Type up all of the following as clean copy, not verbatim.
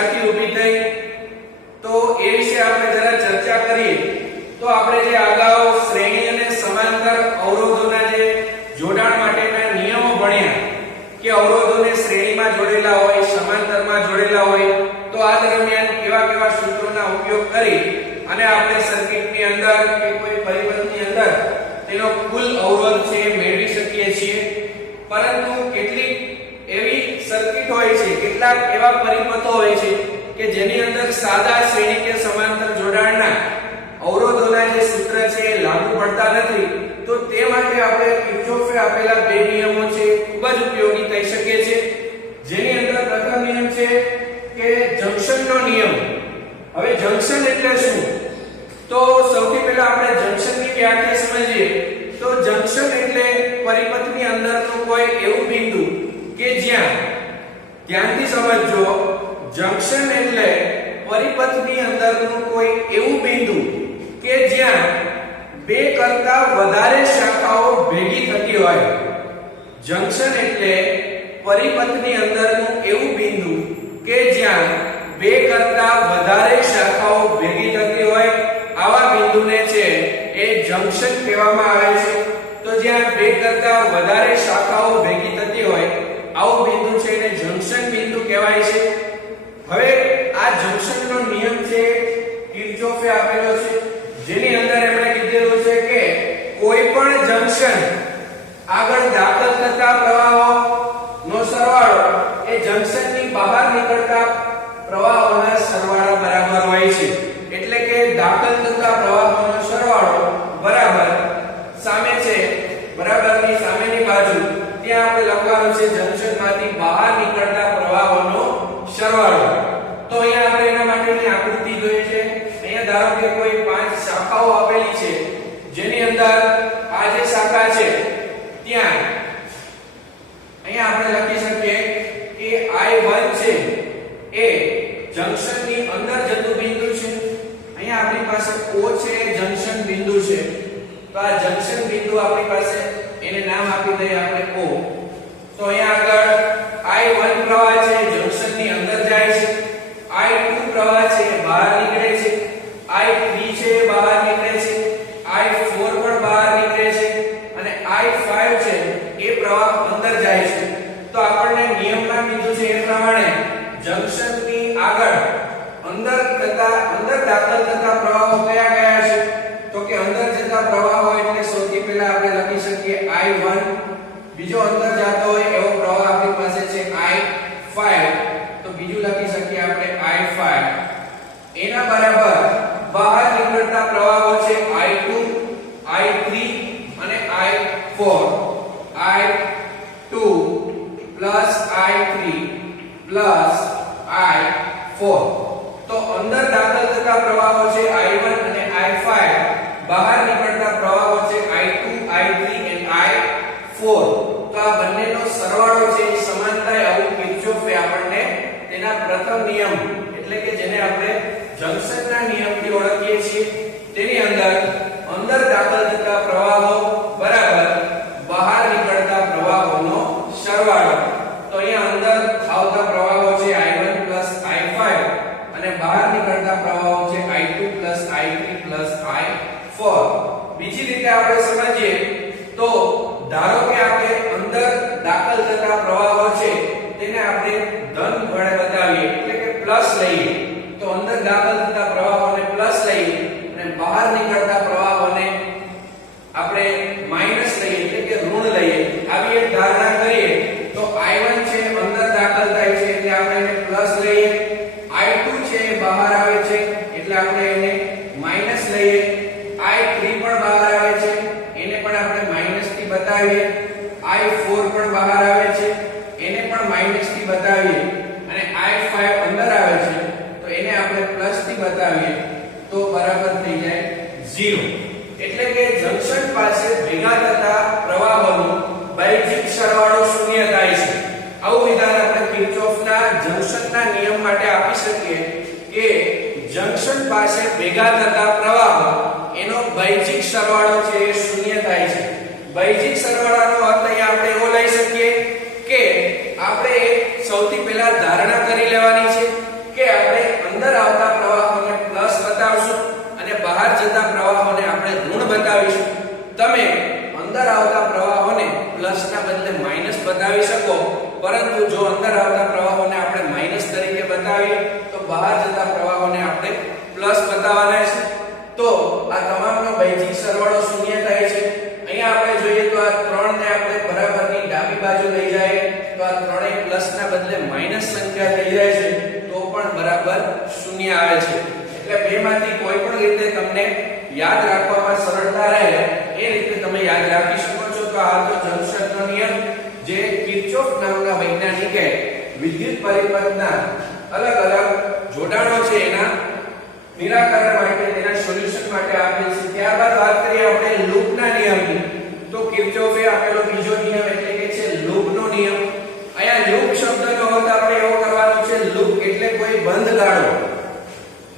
ક્યાંથી ઊભી થઈ તો એ વિશે આપણે જરા ચર્ચા કરીએ તો આપણે જે અગાઉ શ્રેણી અને સમાંતર અવરોધોના જે જોડાણ માટેના નિયમો ભણ્યા કે અવરોધોને શ્રેણીમાં જોડેલા હોય સમાંતરમાં જોડેલા હોય તો આ દરમિયાન કેવા કેવા સૂત્રોના ઉપયોગ કરી અને આપણે સર્કિટની અંદર કે કોઈ પરિપથની અંદર તેનો કુલ અવરોધ છે મેળવી શકીએ છીએ પરંતુ કેટલીક એવી સર્કિટ હોય છે કેટલાક એવા પરિપથો હોય છે કે જેની અંદર સાદા શ્રેણી કે સમાંતર જોડાણના અવરોધોના જે સૂત્ર છે એ લાગુ પડતા નથી તો તે માટે આપણે કિર્ચોફે આપેલા બે નિયમો છે ખૂબ જ ઉપયોગી થઈ શકે છે જેની અંદર પ્રથમ નિયમ છે કે જંક્શનનો નિયમ હવે જંક્શન એટલે શું તો સૌથી પહેલા આપણે જંક્શનની વ્યાખ્યા સમજીએ તો જંક્શન એટલે પરિપથની અંદરનું કોઈ એવું બિંદુ કે જ્યાં ધ્યાનથી સમજજો જંક્શન એટલે પરિપથની અંદરનું કોઈ એવું બિંદુ કે જ્યાં બે કરતા વધારે શાખાઓ ભેગી થતી હોય જંક્શન એટલે પરિપથની અંદરનું એવું બિંદુ કે જ્યાં બે કરતા વધારે શાખાઓ ભેગી થતી હોય આવા બિંદુને છે એ જંક્શન કહેવામાં આવે છે તો જ્યાં બે કરતા વધારે શાખાઓ ભેગી થતી હોય આવું બિંદુ છે એને જંક્શન બિંદુ કહેવાય છે હવે આ જંક્શનનો નિયમ છે કિર્ચોફે આપેલો છે જેની અંદર એમણે કીધેલું છે કે કોઈ પણ જંક્શન આગળ દાખલ થતા પ્રવાહોનો સરવાળો એ જંક્શનની બહાર નીકળતા પ્રવાહોના સરવાળા બરાબર હોય છે એટલે કે દાખલ થતા પ્રવાહોનો સરવાળો બરાબર સામે છે બરાબરની સામેની બાજુ ત્યાં આપણે લખવાનું છે જંક્શનમાંથી બહાર નીકળતા પ્રવાહોનો સરવાળો તો અહીંયા આપણે એના માટેની આકૃતિ જોઈએ છે અહીંયા ધારો કે કોઈ 5 શાખાઓ આપેલી છે જેની અંદર આ જે શાખા છે ત્યાં અહીંયા આપણે લખી શકીએ કે I1 છે એ જંક્શનની અંદર જતું બિંદુ છે અહીંયા આપણી પાસે O છે જંક્શન બિંદુ છે તો આ જંક્શન બિંદુ આપણી પાસે એને નામ આપી દઈએ આપણે O તો અહીંયા આગળ I1 પ્રવાહ છે જંક્શનની અંદર જાય છે I2 પ્રવાહ છે બહાર નીકળે છે I3 છે બહાર નીકળે છે I4 પણ બહાર નીકળે છે અને I5 છે એ પ્રવાહ અંદર જાય છે તો આપણને નિયમમાં કીધું છે એ પ્રમાણે જંક્શનની આગળ અંદર દાખલ થતા પ્રવાહો કયા કયા છે તો કે અંદર જતા પ્રવાહો એટલે સૌથી પહેલા આપણે લખી શકીએ I1 બીજો અંદર જતો હોય એવો પ્રવાહ આપણી પાસે છે I5 તો બીજું લખી શકીએ આપણે I5 એના બરાબર બહાર નીકળતા પ્રવાહો છે I2 I3 અને I4 I2 I3 I4 તો અંદર દાખલ થતા પ્રવાહો છે I1 અને I5 બહાર નીકળતા પ્રવાહો છે I2 I3 અને I4 તો આ બંનેનો સરવાળો છે એ સમાન થાય આવું કિર્ચોફે આપણને તેના પ્રથમ નિયમ એટલે કે જેને આપણે જંક્શનના નિયમથી ઓળખીએ છીએ તેની અંદર દાખલ થતા પ્રવાહો બરાબર બહાર નીકળતા પ્રવાહોનો સરવાળો તો અહીંયા અંદર આવતા પ્રવાહો છે I1 I5 અને બહાર નીકળતા પ્રવાહો છે I2 I3 I4 બીજી રીતે આપણે સમજીએ તો ધારો કે આપણે અંદર દાખલ થતા પ્રવાહો છે તેને આપણે ધન વડે બતાવીએ એટલે કે પ્લસ લઈએ તો અંદર દાખલ થતા પ્રવાહોને પ્લસ લઈએ અને બહાર નીકળતા પ્રવાહોને આપણે માઈનસ લઈએ એટલે કે ઋણ લઈએ આવી એક ધારણા કરીએ તો I1 છે અંદર દાખલ થાય છે એટલે આપણે એને પ્લસ લઈએ I2 છે બહાર આવે છે એટલે આપણે એને માઈનસ લઈએ I3 પણ બહાર આવે છે એને પણ આપણે માઈનસ થી બતાવીએ I4 પણ બહાર આવે છે એને પણ માઈનસ થી બતાવીએ અને I5 અંદર આવે છે તો એને આપણે પ્લસ થી બતાવીએ તો બરાબર થઈ જાય 0 એટલે કે જંક્શન પાસે ભેગા થતા પ્રવાહોનો બાહ્યિક સરવાળો શૂન્ય થાય છે આવું વિધાન આપણે કિર્ચોફના જંક્શનના નિયમ માટે આપી શકીએ કે જંક્શન પાસે ભેગા થતા પ્રવાહો એનો બાહ્યિક સરવાળો છે એ શૂન્ય થાય છે બાહ્યિક સરવાળાનો અર્થ અહીંયા આપણે એવો લઈ શકીએ કે આપણે સૌથી પહેલા ધારણા કરી લેવાની છે કે તમે અંદર આવતા પ્રવાહોને પ્લસના બદલે માઈનસ બતાવી શકો, પરંતુ જો અંદર આવતા પ્રવાહોને આપણે માઈનસ તરીકે બતાવીએ તો બહાર જતા પ્રવાહોને આપણે પ્લસ બતાવવાના છે. તો આ તમામનો બૈજિક સરવાળો શૂન્ય થાય છે. અહીંયા આપણે જોઈએ તો આ 3 ને આપણે બરાબરની ડાબી બાજુ લઈ જાય તો આ ત્રણેય પ્લસના બદલે માઈનસ સંખ્યા થઈ જાય છે, તો પણ બરાબર શૂન્ય આવે છે. એટલે બેમાંથી કોઈ પણ રીતે તમને યાદ રાખવામાં સરળતા રહે એ રીતે તમે યાદ રાખી શકો છો. તો આ તો જંકશનનો નિયમ જે કિર્ચોફ નામના વૈજ્ઞાનિકે વિદ્યુત પરિપથના અલગ અલગ જોડાણો છે એના નિરાકરણ માટે, તેના સોલ્યુશન માટે આપેલ છે. ત્યારબાદ વાત કરીએ આપણે લૂપના નિયમની. તો કિર્ચોફે આપેલો બીજો નિયમ એટલે કે છે લૂપનો નિયમ. અહીંયા લૂપ શબ્દનો અર્થ આપણે એવો કરવાનો છે, લૂપ એટલે કોઈ બંધ ગાળો.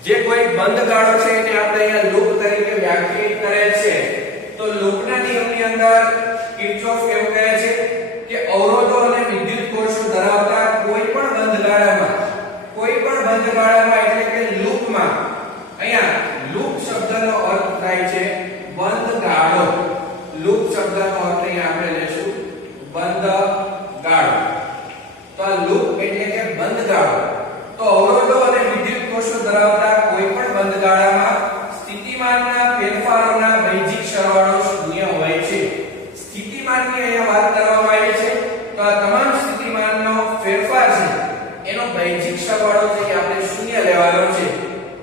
જે કોઈ બંધ ગાળો છે એને આપણે અહીંયા લૂપ તરીકે વ્યાખ્યાયિત કરેલ છે. તો લૂપના નિયમની અંદર કિર્ચોફ કેવું કહે છે કે અવરોધો અને વિદ્યુત કોષો ધરાવતા કોઈ પણ બંધ ગાળામાં એટલે કે લૂપમાં, અહીંયા લૂપ શબ્દનો અર્થ થાય છે બંધ ગાળો. લૂપ શબ્દનો અર્થ અહીંયા આપણે લેશું બંધ ગાળો. તો આ લૂપ એટલે કે બંધ ગાળો. તો અવરોધો અને વિદ્યુત કોષો ધરાવતા કોઈ પણ બંધ ગાળામાં સ્થિતિમાનના ફેરફારોના બૈજિક સરવાળો શૂન્ય હોય છે. સ્થિતિમાનની અહીંયા વાત કરવામાં આવી છે. તો આ તમામ સ્થિતિમાનનો ફેરફાર છે એનો બૈજિક સરવાળો છે આપણે શૂન્ય લેવાનો છે.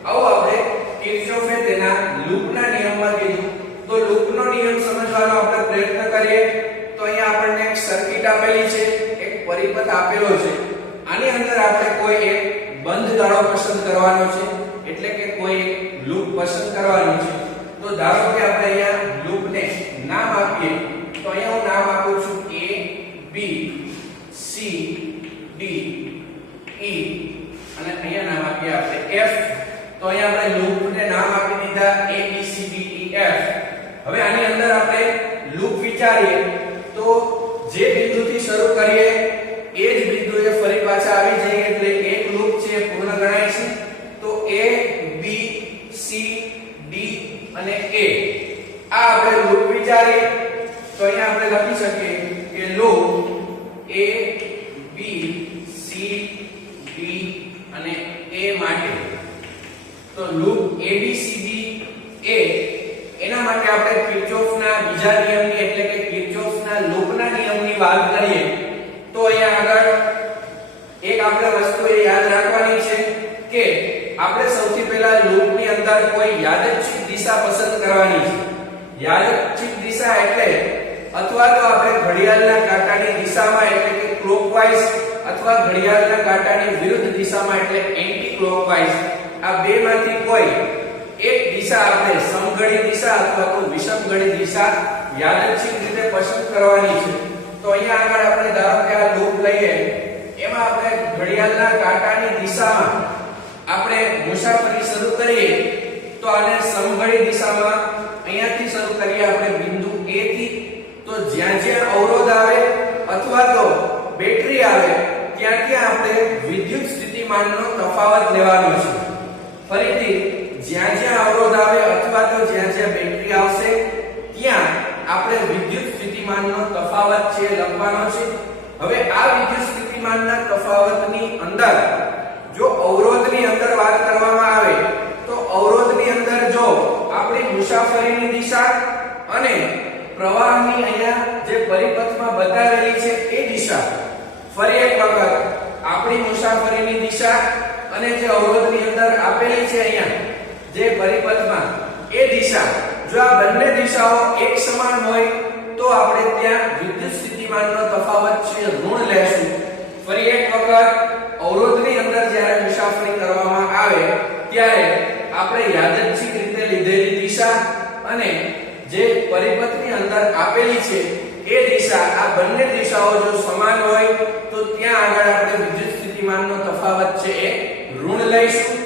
આવો આપણે કિર્ચોફે તેના લૂપના નિયમમાં કીધું. તો લૂપનો નિયમ સમજવાનો આપણે પ્રયત્ન કરીએ. તો અહીંયા આપણને એક સર્કિટ આપેલી છે, એક પરિપથ આપેલો છે. આની અંદર આપણે કોઈ એક બંધ ગાળો પસંદ કરવાનો છે, એટલે કે કોઈ લૂપ પસંદ કરવાનું છે. તો ધારો કે આપણે અહીંયા લૂપને નામ આપીએ. તો અહીંયા હું નામ આપું છું A B C D E અને અહીંયા નામ આપીએ આપણે F. તો અહીંયા આપણે લૂપને નામ આપી દીધા A B C D E F. હવે આની અંદર આપણે લૂપ વિચારીએ તો જે બિંદુથી શરૂ કરીએ એ જ બિંદુએ ફરી પાછા આવી જઈએ એટલે એક લૂપ છે પૂર્ણ ગણાય છે. તો A B C D અને A આ આપણે લૂપ વિચારીએ તો અહીંયા આપણે લખી શકીએ કે loop A B C D અને A માટે. તો લૂપ ABCD A એના માટે આપણે કિર્ચોફના બીજા નિયમની એટલે કે કિર્ચોફના લૂપના નિયમની વાત કરીએ. તો અહીંયા આગળ એક આપણે વસ્તુ એ યાદ રાખવાની છે કે આપણે સૌથી પહેલા લૂપની અંદર કોઈ યાદચ્છિક દિશા પસંદ કરવાની છે. યાદચ્છિક દિશા એટલે અથવા તો આપણે ઘડિયાળના કાંટાની દિશામાં એટલે કે ક્લોકવાઇઝ અથવા ઘડિયાળના કાંટાની વિરુદ્ધ દિશામાં એટલે એન્ટી ક્લોકવાઇઝ, આ બેમાંથી કોઈ એક દિશા આપણે સમઘડી દિશા અથવા તો વિષમઘડી દિશા યાદચ્છિક રીતે પસંદ કરવાની છે. તો અહીંયા આગળ આપણે ધારો કે આ લૂપ લઈએ, એમાં આપણે ઘડિયાળના કાંટાની દિશામાં આપણે મુસાફરી શરૂ કરીએ. તો આને સમઘડી દિશામાં અહીંયાથી શરૂ કરીએ આપણે બિંદુ A થી. તો જ્યાં જ્યાં અવરોધ આવે અથવા તો બેટરી આવે ત્યાં ત્યાં આપણે વિદ્યુત સ્થિતિમાનનો તફાવત લેવાનો છે. ફરીથી જ્યાં જ્યાં અવરોધ આવે અથવા તો જ્યાં જ્યાં બેટરી આવશે ત્યાં આપણે વિદ્યુત સ્થિતિમાનનો તફાવત છે લખવાનો છે. હવે આ વિદ્યુત સ્થિતિમાનના તફાવતની અંદર જો અવરોધની અંદર વાત કરવામાં આવે તો અવરોધની અંદર જો આપણી મુસાફરીની દિશા અને પ્રવાહની અહીંયા જે પરિપથમાં બતાવેલી છે એ દિશા, ફરી એક વખત આપણી મુસાફરીની દિશા અને જે અવરોધની અંદર આપેલી છે અહીંયા જે પરિપથમાં એ દિશા, જો આ બંને દિશાઓ એક સમાન હોય તો આપણે ત્યાં વિદ્યુત સ્થિતિમાનનો તફાવત છે ઋણ લેશું. ફરી એક વખત અવરોધની અંદર જ્યારે મુસાફરી કરવામાં આવે ત્યારે આપણે યાદચ્છિક રીતે લીધેલી દિશા અને જે પરિપથની અંદર આપેલી છે એ દિશા, આ બંને દિશાઓ જો સમાન હોય તો ત્યાં આગળ આપણે વિદ્યુત સ્થિતિમાનનો તફાવત છે એ ઋણ લઈશું.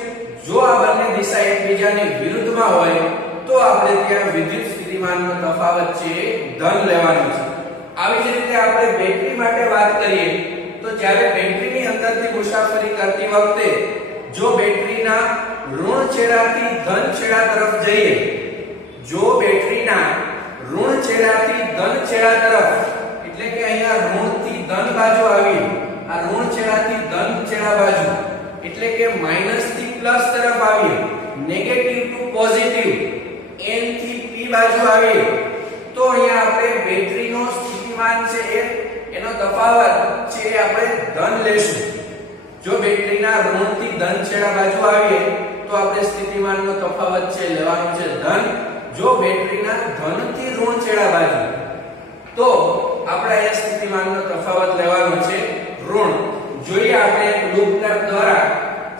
જો આ બંને દિશા એકબીજાની વિરુદ્ધમાં હોય તો આપણે ત્યાં વિદ્યુત સ્થિતિમાનનો તફાવત છે એ ધન લેવાનો છે. આવી જ રીતે આપણે બેટરી માટે વાત કરીએ તો જ્યારે બેટરીની અંદરથી મુસાફરી કરતી વખતે જો બેટરીના ઋણ છેડાથી ધન છેડા તરફ જઈએ, જો બેટરીના ઋણ છેડાથી ધન છેડા તરફ, એટલે કે અહીંયા ઋણ થી ધન બાજુ આવી, આ ઋણ છેડાથી ધન છેડા બાજુ, એટલે કે માઈનસ થી પ્લસ તરફ આવી, નેગેટિવ ટુ પોઝિટિવ, n થી p બાજુ આવી, તો અહીંયા આપણે બેટરીનો સ્થિતિમાન છે એનો તફાવત છે આપણે ધન લેશું. જો બેટરીના ઋણ થી ધન છેડા બાજુ આવીએ તો આપણે સ્થિતિમાનનો તફાવત છે લેવાનો છે ધન. જો બેટરીના ધન થી ઋણ છેડા બાજુ, તો આપણે અહીંયા સ્થિતિમાનનો તફાવત લેવાનો છે ઋણ. જોઈએ આપણે લૂપ દ્વારા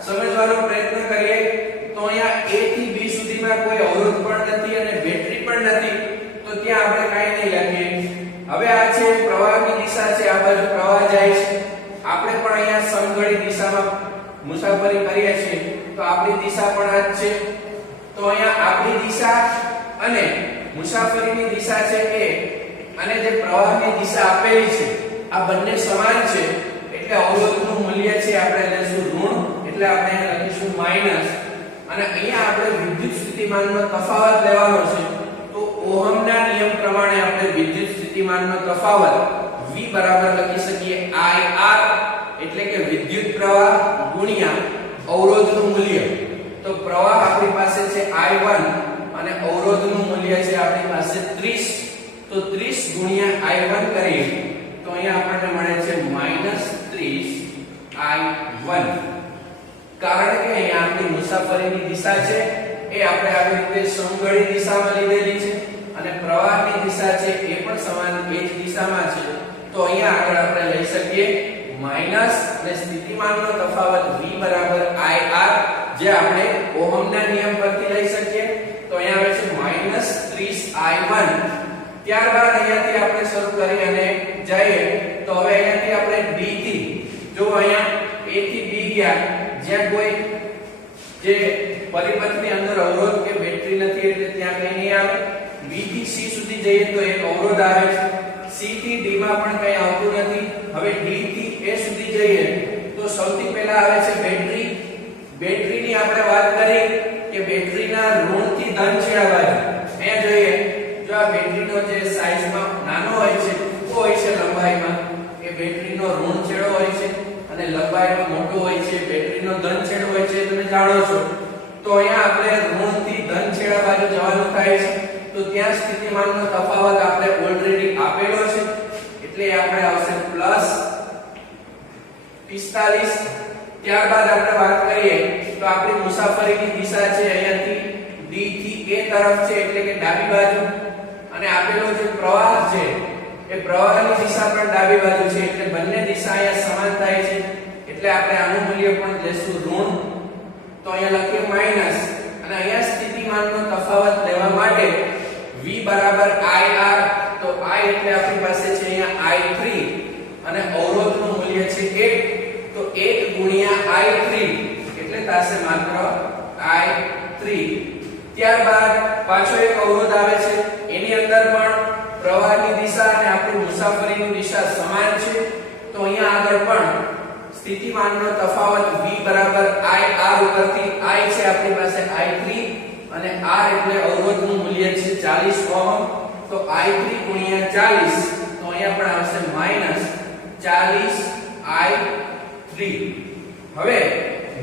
સમજવાનો પ્રયત્ન કરીએ તો અહીંયા a થી b સુધીમાં કોઈ અવરોધ પણ નથી અને બેટરી પણ નથી, તો ત્યાં આપણે કાંઈ નહીં લખીએ. હવે આ છે પ્રવાહની દિશા છે, આ બાજુ પ્રવાહ જાય છે, આપણે પણ અહીંયા સમઘડી દિશામાં મુસાફરી કરીએ છીએ, તો આપણી દિશા પણ આ જ છે. તો અહીંયા આપણી દિશા અને મુસાફરીની દિશા છે એ, અને જે પ્રવાહની દિશા આપેલી છે આ બંને સમાન છે, એટલે અવરોધનું મૂલ્ય છે આપણે લેશું ઋણ, એટલે આપણે અહીંયા લખીશું માઈનસ. અને અહીંયા આપણે વિદ્યુત સ્થિતિમાનનો તફાવત લેવાનો છે, તો ઓહમના નિયમ પ્રમાણે આપણે વિદ્યુત સ્થિતિમાનનો તફાવત V બરાબર લખી શકીએ IR, એટલે કે વિદ્યુત પ્રવાહ ગુણ્યા અવરોધનું મૂલ્ય. તો પ્રવાહ આપણી પાસે છે I1 અને અવરોધનું મૂલ્ય છે આપણી પાસે 30, તો 30 ગુણ્યા I1 કરીએ તો અહીંયા આપણને મળે છે -30 I1. કારણ કે અહીંયા આપણી મુસાફરીની દિશા છે એ આપણે આવી રીતે સમઘડી દિશામાં લીધેલી છે અને પ્રવાહની દિશા છે એ પણ સમાન એ જ દિશામાં છે, તો અહીંયા આગળ આપણે લઈ શકીએ માઈનસ અને સ્થિતિમાનનો તફાવત V બરાબર IR, જે આપણે ઓહમના નિયમ પરથી લઈ શકીએ. તો અહીંયા આવે છે -30 I1. ત્યારબાદ અહીંયાથી આપણે શરૂ કરી અને જઈએ તો હવે અહીંયાથી આપણે D થી, જો અહીંયા A થી B ગયા, જ્યાં કોઈ જે પરિપથની અંદર અવરોધ કે બેટરી નથી એટલે ત્યાં કંઈ નહીં આવે. B થી C સુધી જઈએ તો એક અવરોધ આવે છે, C થી D માં પણ કંઈ આવતું નથી. હવે D થી A સુધી જઈએ તો સૌથી પહેલા આવે છે બેટરી. બેટરીની આપણે વાત કરી કે બેટરીના ઋણ થી ધન છેડા બાજુ અહીંયા જોઈએ, જો આ બેટરીનો જે સાઈઝમાં નાનો હોય છે, ટૂંકો હોય છે લંબાઈમાં, એ બેટરીનો ઋણ છેડો હોય છે અને લંબાઈમાં મોટો હોય છે, બેટરીનો ધન છેડો હોય છે, તમે જાણો છો. તો અહીંયા આપણે ઋણ થી ધન છેડા બાજુ જવાનું થાય છે, તો ત્યાં સ્થિતિમાનનો તફાવત આપણે ઓલરેડી આપેલો છે, એટલે આપણે આવશે +45. ત્યારબાદ આપણે વાત કરીએ તો આપણી મુસાફરીની દિશા છે અહીંયાથી D થી A તરફ છે, એટલે કે ડાબી બાજુ, અને આપેલો જે પ્રવાહ છે એ પ્રવાહની દિશા પણ ડાબી બાજુ છે, એટલે બંને દિશા અહીંયા સમાન થાય છે, એટલે આપણે આનું મૂલ્ય પણ લેશું ઋણ. તો અહીંયા લખીએ માઈનસ, અને અહીંયા સ્થિતિમાનનો તફાવત લેવા માટે V બરાબર IR, તો I એટલે આપણી પાસે છે અહીંયા I3 અને અવરોધનું મૂલ્ય છે 1, તો 1 ગુણ્યા I3 એટલે થશે માત્ર I3. ત્યારબાદ પાછો એક અવરોધ આવે છે, એની અંદર પણ પ્રવાહની દિશા અને આપણી મુસાફરીની દિશા સમાન છે, તો અહીંયા આગળ પણ સ્થિતિમાનનો તફાવત V બરાબર IR ઉપરથી I છે આપણી પાસે I3 અને R એટલે અવરોધનું મૂલ્ય છે 40 ઓહમ, તો I3 ગુણ્યા 40, તો અહીંયા પણ આવશે -40 I3. હવે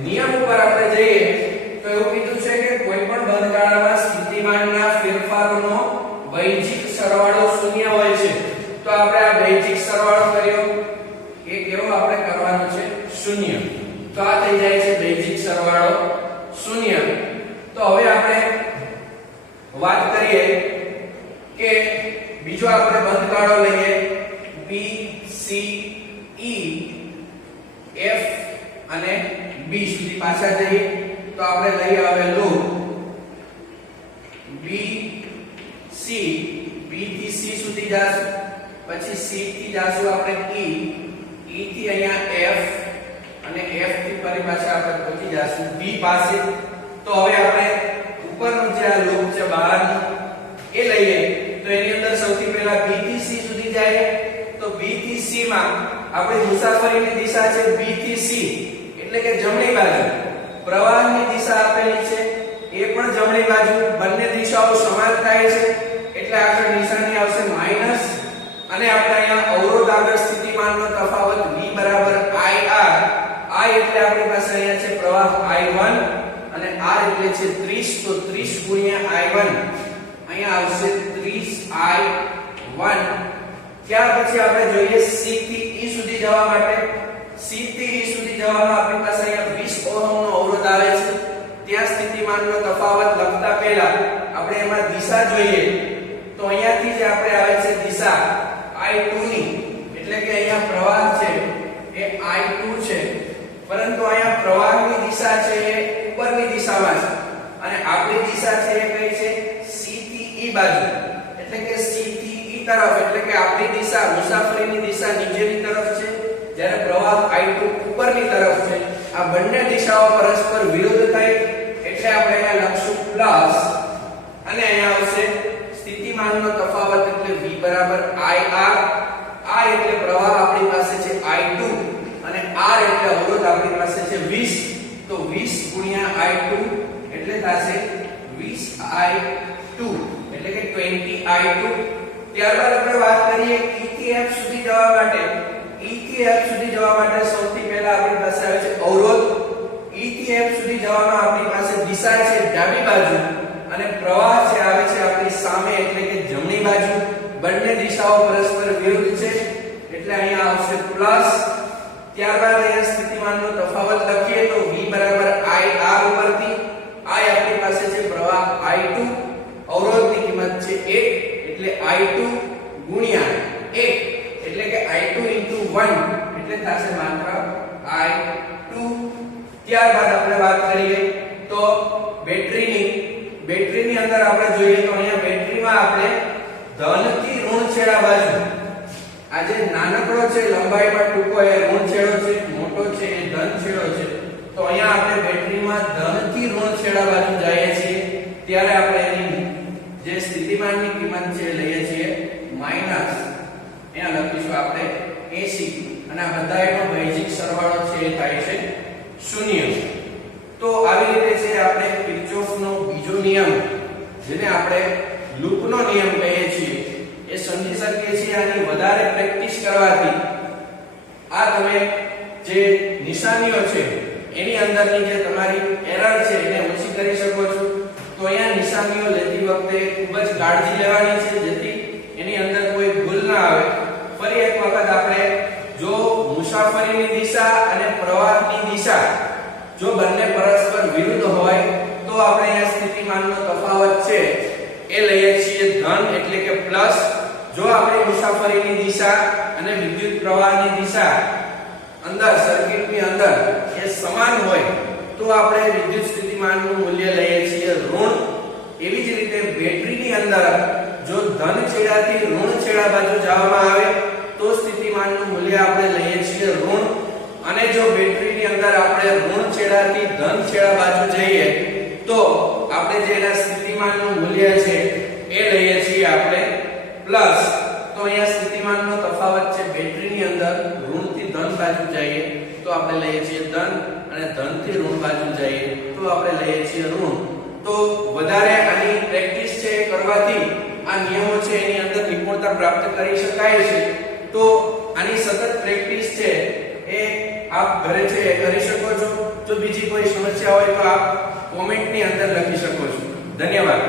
નિયમ ઉપર આપણે જઈએ તો એવું કીધું છે કે કોઈ પણ બંધગાળામાં સ્થિતિમાનના ફેરફારોનો વૈજિક સરવાળો શૂન્ય હોય છે, તો આપણે આ વૈજિક સરવાળો કર્યો એ કેવો આપણે કરવાનો છે શૂન્ય, તો આ થઈ જાય છે વૈજિક સરવાળો શૂન્ય. તો હવે આપણે વાત કરીએ કે બીજો આપણે બંધગાળો લઈએ B C E F અને B સુધી પાછા જઈએ તો આપણે લઈ આવે લૂપ B C, B થી C સુધી જાશું, પછી C થી જાશું આપણે E, E થી અહીંયા F અને F થી ફરી પાછા આપણે પહોંચી જાશું B પાસે. તો હવે આપણે ઉપરનું જે આ લૂપ છે બહારનું એ લઈએ તો એની અંદર સૌથી પહેલા B થી C સુધી જાય, તો B થી C માં આપણી મુસાફરીની દિશા છે B થી C, એટલે કે જમણી બાજુ. પ્રવાહની દિશા આપેલી છે એ પણ જમણી બાજુ, બંને દિશાઓ સમાન થાય છે, એટલે એટલે આગળ નિશાની આવશે માઈનસ અને આપણે અહીંયા અવરોધ આગળ સ્થિતિમાનનો તફાવત V બરાબર IR. I એટલે આપણી પાસે અહીંયા છે પ્રવાહ I1 અને R એટલે છે 30, તો 30 ગુણ્યા I1 અહીંયા આવશે 30I1. ત્યાર પછી આપણે જોઈએ C થી E સુધી જવા માટે. C થી E સુધી જવામાં આપણી પાસે અહીંયા 20 ઓહમનો અવરોધ આવે છે. ત્યાં સ્થિતિમાનનો તફાવત લખતા પહેલા આપણે એમાં દિશા જોઈએ. તો અહીંયાથી જે આપણે આવે છે દિશા I2 ની, એટલે કે અહીંયા પ્રવાહ છે એ I2 છે, પરંતુ અહીંયા પ્રવાહની દિશા છે એ ઉપરની દિશામાં છે અને આપણી દિશા છે એ કઈ છે C થી E બાજુ, એટલે કે C થી E તરફ, એટલે કે આપણી દિશા મુસાફરીની દિશા નીચેની તરફ છે જ્યારે પ્રવાહ I2 ઉપરની તરફ છે. આ બંને દિશાઓ પરસ્પર વિરુદ્ધ થઈ એટલે આપણે અહીંયા લખશું પ્લસ અને અહીંયા આવશે સ્થિતિમાનનો તફાવત એટલે V બરાબર IR. I એટલે પ્રવાહ આપણી પાસે છે I2 અને R એટલે અવરોધ આપણી પાસે છે 20, તો 20 ગુણ્યા I2 એટલે થશે 20I2 એટલે કે 20I2. ત્યારબાદ આપણે વાત કરીએ E થી F સુધી જવા માટે. E થી F સુધી જવા માટે સૌથી પહેલા આપણી પાસે આવે છે અવરોધ. E થી F સુધી જવામાં આપણી પાસે દિશા છે ડાબી બાજુ અને પ્રવાહ છે આવે છે આપણી સામે એટલે કે જમણી બાજુ. બંને દિશાઓ પરસ્પર વિરુદ્ધ છે એટલે અહીંયા આવશે પ્લસ. ત્યારબાદ અહીંયા સ્થિતિમાનનો તફાવત લખીએ તો V બરાબર IR ઉપરથી I આપણી પાસે છે પ્રવાહ I2, અવરોધની કિંમત છે 1 એટલે I2 ગુણ્યા 1 એટલે કે I2 * 1 એટલે થશે માત્ર I2. ત્યારબાદ આપણે વાત કરીએ તો બેટરીની અંદર આપણે જોઈએ તો અહીંયા બેટરીમાં આપણે ધન થી ઋણ છેડા બાજુ, આ જે નાનકડો છે લંબાઈમાં ટૂંકો એ ઋણ છેડો છે, મોટો છે એ ધન છેડો છે, તો અહીંયા આપણે બેટરીમાં ધન થી ઋણ છેડા બાજુ જઈએ છીએ ત્યારે આપણે એની જે સ્થિતિમાનની કિંમત છે લઈએ છીએ માઈનસ. અહીંયા લખીશું આપણે 80 અને આ બધાયનો બેઝિક સરવાળો છે એ થાય છે 0. તો આવી રીતે છે આપણે કિર્ચોફનો બીજો નિયમ, જેને આપણે લૂપનો નિયમ કહીએ છીએ, એ સમજી શકીએ છીએ. આની વધારે પ્રેક્ટિસ કરવાથી આ તમે જે નિશાનીઓ છે એની અંદરની જે તમારી એરર છે એને ઓછી કરી શકો છો. તો અહીંયા નિશાનીઓ લેતી વખતે ખૂબ જ કાળજી લેવાની છે જેથી એની અંદર કોઈ ભૂલ ના આવે. ફરી એક વખત આપણે જો મુસાફરીની દિશા અને પ્રવાહની દિશા જો બંને પરસ્પર વિરુદ્ધ હોય તો આપણે અહીંયા સ્થિતિમાનનો તફાવત છે એ લઈએ છીએ ધન એટલે કે પ્લસ. જો આપણી મુસાફરીની દિશા અને વિદ્યુત પ્રવાહની દિશા અંદર સર્કિટની અંદર એ સમાન હોય તો આપણે વિદ્યુત સ્થિતિમાનનું મૂલ્ય લઈએ છીએ ઋણ. એવી જ રીતે બેટરીની અંદર જો ધન છેડાથી ઋણ છેડા બાજુ જવામાં આવે તો સ્થિતિમાનનું મૂલ્ય આપણે લઈએ છીએ ઋણ, અને જો બેટરીની અંદર આપણે ઋણ છેડાથી ધન છેડા બાજુ જઈએ તો આપણે જે એના સ્થિતિમાનનું મૂલ્ય છે એ લઈએ છીએ આપણે પ્લસ. તો અહીંયા સ્થિતિમાનનો તફાવત છે બેટરીની અંદર ઋણથી ધન બાજુ જઈએ તો આપણે લઈએ છીએ ધન અને ધનથી ઋણ બાજુ જઈએ તો આપણે લઈએ છીએ ઋણ. તો વધારે આની પ્રેક્ટિસ છે કરવાથી આ નિયમો છે એની અંદર નિપુણતા પ્રાપ્ત કરી શકાય છે. તો આની સતત પ્રેક્ટિસ છે એ આપ ઘરે છે એ કરી શકો છો. જો બીજી કોઈ સમસ્યા હોય તો આપ કોમેન્ટની અંદર લખી શકો છો. ધન્યવાદ.